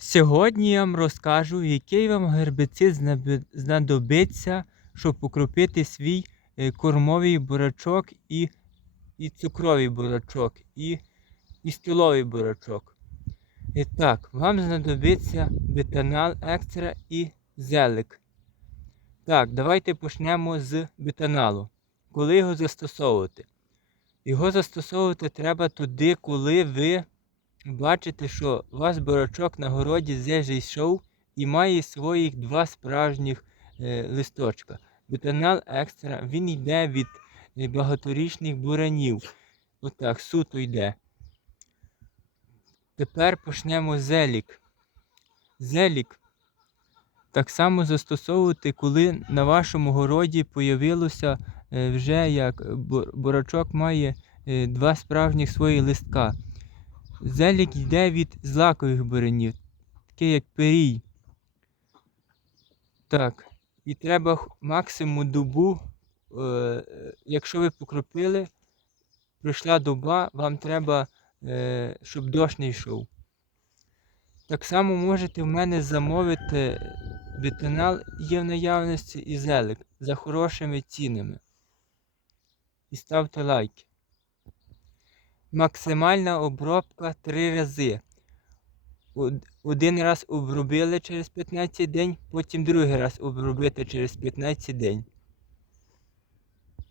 Сьогодні я вам розкажу, який вам гербіцид знадобиться, щоб покропити свій е, кормовий бурачок і, і цукровий бурачок, і, і столовий бурачок. І так, вам знадобиться бетанал екстра і зелик. Так, давайте почнемо з бетаналу. Коли його застосовувати? Його застосовувати треба туди, коли ви бачите, що у вас бурачок на городі зійшов і має своїх два справжніх е, листочка. Бетанал екстра, він йде від е, багаторічних буранів. Отак, суто йде. Тепер почнемо зелік. Зелік так само застосовувати, коли на вашому городі появилося е, вже як бу- бурачок має е, два справжніх свої листка. Зелік йде від злакових буренів, таке як перій. Так, і треба максимум добу, е, якщо ви покропили, пройшла доба, вам треба, е, щоб дощ не йшов. Так само можете в мене замовити бетонал є в наявності і зелик за хорошими цінами. І ставте лайки. Максимальна обробка три рази. Один раз обробили через 15 день, потім другий раз обробити через 15 день.